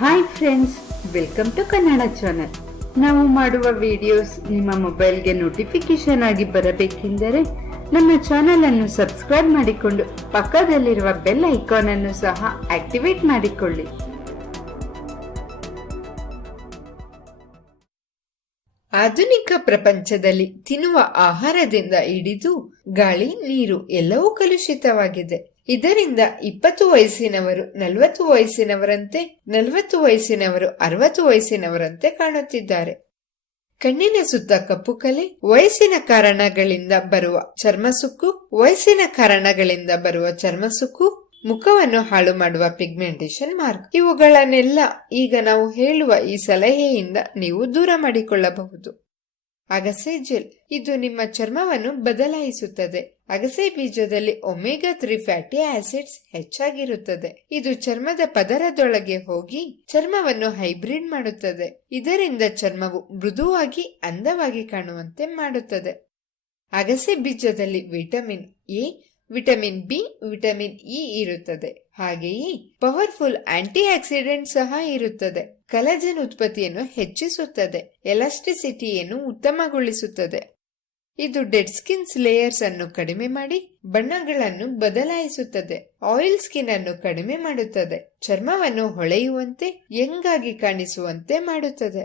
Hi friends, welcome to Kannada channel. ನಾವು ಮಾಡುವ videos ನಿಮ್ಮ ಮೊಬೈಲ್ಗೆ ನೋಟಿಫಿಕೇಶನ್ ಆಗಿ ಬರಬೇಕೆಂದರೆ ನಮ್ಮ ಚಾನೆಲ್ ಅನ್ನು ಸಬ್ಸ್ಕ್ರೈಬ್ ಮಾಡಿಕೊಂಡು ಪಕ್ಕದಲ್ಲಿರುವ ಬೆಲ್ ಐಕಾನ್ ಅನ್ನು ಸಹ ಆಕ್ಟಿವೇಟ್ ಮಾಡಿಕೊಳ್ಳಿ. ಆಧುನಿಕ ಪ್ರಪಂಚದಲ್ಲಿ ತಿನ್ನುವ ಆಹಾರದಿಂದ ಹಿಡಿದು ಗಾಳಿ, ನೀರು ಎಲ್ಲವೂ ಕಲುಷಿತವಾಗಿದೆ. ಇದರಿಂದ 20 ವಯಸ್ಸಿನವರು 40 ವಯಸ್ಸಿನವರಂತೆ, 40 ವಯಸ್ಸಿನವರು 60 ವಯಸ್ಸಿನವರಂತೆ ಕಾಣುತ್ತಿದ್ದಾರೆ. ಕಣ್ಣಿನ ಸುತ್ತ ಕಪ್ಪು ಕಲೆ, ವಯಸ್ಸಿನ ಕಾರಣಗಳಿಂದ ಬರುವ ಚರ್ಮಸುಕ್ಕು, ಮುಖವನ್ನು ಹಾಳು ಮಾಡುವ ಪಿಗ್ಮೆಂಟೇಶನ್ ಮಾರ್ಕ್, ಇವುಗಳನ್ನೆಲ್ಲ ಈಗ ನಾವು ಹೇಳುವ ಈ ಸಲಹೆಯಿಂದ ನೀವು ದೂರ ಮಾಡಿಕೊಳ್ಳಬಹುದು. ಅಗಸೆ ಜೆಲ್, ಇದು ನಿಮ್ಮ ಚರ್ಮವನ್ನು ಬದಲಾಯಿಸುತ್ತದೆ. ಅಗಸೆ ಬೀಜದಲ್ಲಿ ಒಮೆಗಾ 3 ಫ್ಯಾಟಿ ಆಸಿಡ್ಸ್ ಹೆಚ್ಚಾಗಿರುತ್ತದೆ. ಇದು ಚರ್ಮದ ಪದರದೊಳಗೆ ಹೋಗಿ ಚರ್ಮವನ್ನು ಹೈಬ್ರಿಡ್ ಮಾಡುತ್ತದೆ. ಇದರಿಂದ ಚರ್ಮವು ಮೃದುವಾಗಿ ಅಂದವಾಗಿ ಕಾಣುವಂತೆ ಮಾಡುತ್ತದೆ. ಅಗಸೆ ಬೀಜದಲ್ಲಿ vitamin A, vitamin B, vitamin E ಇರುತ್ತದೆ. ಹಾಗೆಯೇ ಪವರ್ಫುಲ್ ಆಂಟಿ ಆಕ್ಸಿಡೆಂಟ್ ಸಹ ಇರುತ್ತದೆ. ಕಲಜನ್ ಉತ್ಪತ್ತಿಯನ್ನು ಹೆಚ್ಚಿಸುತ್ತದೆ, ಎಲಾಸ್ಟಿಸಿಟಿಯನ್ನು ಉತ್ತಮಗೊಳಿಸುತ್ತದೆ. ಇದು ಡೆಡ್ ಸ್ಕಿನ್ಸ್ ಲೇಯರ್ಸ್ ಅನ್ನು ಕಡಿಮೆ ಮಾಡಿ ಬಣ್ಣಗಳನ್ನು ಬದಲಾಯಿಸುತ್ತದೆ. ಆಯಿಲ್ ಸ್ಕಿನ್ ಅನ್ನು ಕಡಿಮೆ ಮಾಡುತ್ತದೆ. ಚರ್ಮವನ್ನು ಹೊಳೆಯುವಂತೆ, ಯಂಗ್ ಆಗಿ ಕಾಣಿಸುವಂತೆ ಮಾಡುತ್ತದೆ.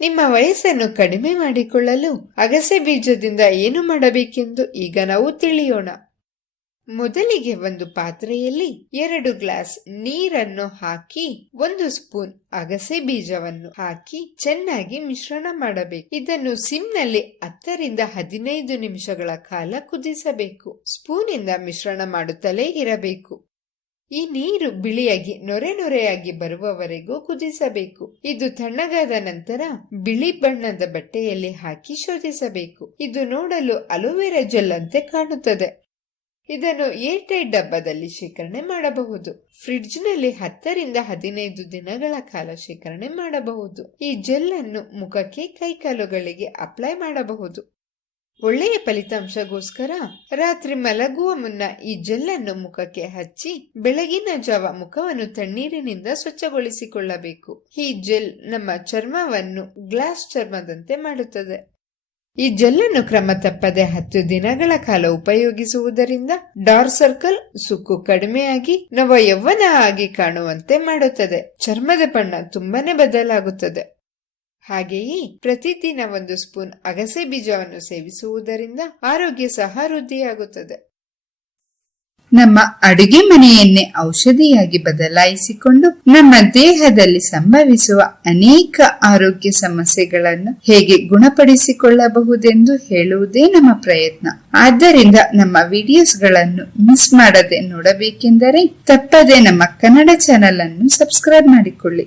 ನಿಮ್ಮ ವಯಸ್ಸನ್ನು ಕಡಿಮೆ ಮಾಡಿಕೊಳ್ಳಲು ಅಗಸೆ ಬೀಜದಿಂದ ಏನು ಮಾಡಬೇಕೆಂದು ಈಗ ನಾವು ತಿಳಿಯೋಣ. ಮೊದಲಿಗೆ ಒಂದು ಪಾತ್ರೆಯಲ್ಲಿ 2 ಗ್ಲಾಸ್ ನೀರನ್ನು ಹಾಕಿ 1 ಸ್ಪೂನ್ ಅಗಸೆ ಬೀಜವನ್ನು ಹಾಕಿ ಚೆನ್ನಾಗಿ ಮಿಶ್ರಣ ಮಾಡಬೇಕು. ಇದನ್ನು ಸಿಮ್ನಲ್ಲಿ 10 ರಿಂದ 15 ನಿಮಿಷಗಳ ಕಾಲ ಕುದಿಸಬೇಕು. ಸ್ಪೂನಿಂದ ಮಿಶ್ರಣ ಮಾಡುತ್ತಲೇ ಇರಬೇಕು. ಈ ನೀರು ಬಿಳಿಯಾಗಿ ನೊರೆಯಾಗಿ ಬರುವವರೆಗೂ ಕುದಿಸಬೇಕು. ಇದು ತಣ್ಣಗಾದ ನಂತರ ಬಿಳಿ ಬಣ್ಣದ ಬಟ್ಟೆಯಲ್ಲಿ ಹಾಕಿ ಶೋಧಿಸಬೇಕು. ಇದು ನೋಡಲು ಅಲೋವೆರಾ ಜೆಲ್ ಅಂತೆ ಕಾಣುತ್ತದೆ. ಇದನ್ನು ಏರ್ ಟೈಟ್ ಡಬ್ಬದಲ್ಲಿ ಶೇಖರಣೆ ಮಾಡಬಹುದು. ಫ್ರಿಡ್ಜ್ ನಲ್ಲಿ 10 ರಿಂದ 15 ದಿನಗಳ ಕಾಲ ಶೇಖರಣೆ ಮಾಡಬಹುದು. ಈ ಜೆಲ್ ಅನ್ನು ಮುಖಕ್ಕೆ, ಕೈಕಾಲುಗಳಿಗೆ ಅಪ್ಲೈ ಮಾಡಬಹುದು. ಒಳ್ಳೆಯ ಫಲಿತಾಂಶಗೋಸ್ಕರ ರಾತ್ರಿ ಮಲಗುವ ಮುನ್ನ ಈ ಜೆಲ್ ಅನ್ನು ಮುಖಕ್ಕೆ ಹಚ್ಚಿ ಬೆಳಗಿನ ಜಾವ ಮುಖವನ್ನು ತಣ್ಣೀರಿನಿಂದ ಸ್ವಚ್ಛಗೊಳಿಸಿಕೊಳ್ಳಬೇಕು. ಈ ಜೆಲ್ ನಮ್ಮ ಚರ್ಮವನ್ನು ಗ್ಲಾಸ್ ಚರ್ಮದಂತೆ ಮಾಡುತ್ತದೆ. ಈ ಜೆಲ್ಲನ್ನು ಕ್ರಮ ತಪ್ಪದೆ 10 ದಿನಗಳ ಕಾಲ ಉಪಯೋಗಿಸುವುದರಿಂದ ಡಾರ್ಕ್ ಸರ್ಕಲ್, ಸುಕ್ಕು ಕಡಿಮೆಯಾಗಿ ನವ ಯೌವನ ಆಗಿ ಕಾಣುವಂತೆ ಮಾಡುತ್ತದೆ. ಚರ್ಮದ ಬಣ್ಣ ತುಂಬಾನೇ ಬದಲಾಗುತ್ತದೆ. ಹಾಗೆಯೇ ಪ್ರತಿದಿನ 1 ಸ್ಪೂನ್ ಅಗಸೆ ಬೀಜವನ್ನು ಸೇವಿಸುವುದರಿಂದ ಆರೋಗ್ಯ ಸಹ ವೃದ್ಧಿಯಾಗುತ್ತದೆ. ನಮ್ಮ ಅಡುಗೆ ಮನೆಯನ್ನೇ ಔಷಧಿಯಾಗಿ ಬದಲಾಯಿಸಿಕೊಂಡು ನಮ್ಮ ದೇಹದಲ್ಲಿ ಸಂಭವಿಸುವ ಅನೇಕ ಆರೋಗ್ಯ ಸಮಸ್ಯೆಗಳನ್ನು ಹೇಗೆ ಗುಣಪಡಿಸಿಕೊಳ್ಳಬಹುದೆಂದು ಹೇಳುವುದೇ ನಮ್ಮ ಪ್ರಯತ್ನ. ಆದ್ದರಿಂದ ನಮ್ಮ ವಿಡಿಯೋಸ್ಗಳನ್ನು ಮಿಸ್ ಮಾಡದೆ ನೋಡಬೇಕೆಂದರೆ ತಪ್ಪದೆ ನಮ್ಮ ಕನ್ನಡ ಚಾನೆಲ್ ಅನ್ನು ಸಬ್ಸ್ಕ್ರೈಬ್ ಮಾಡಿಕೊಳ್ಳಿ.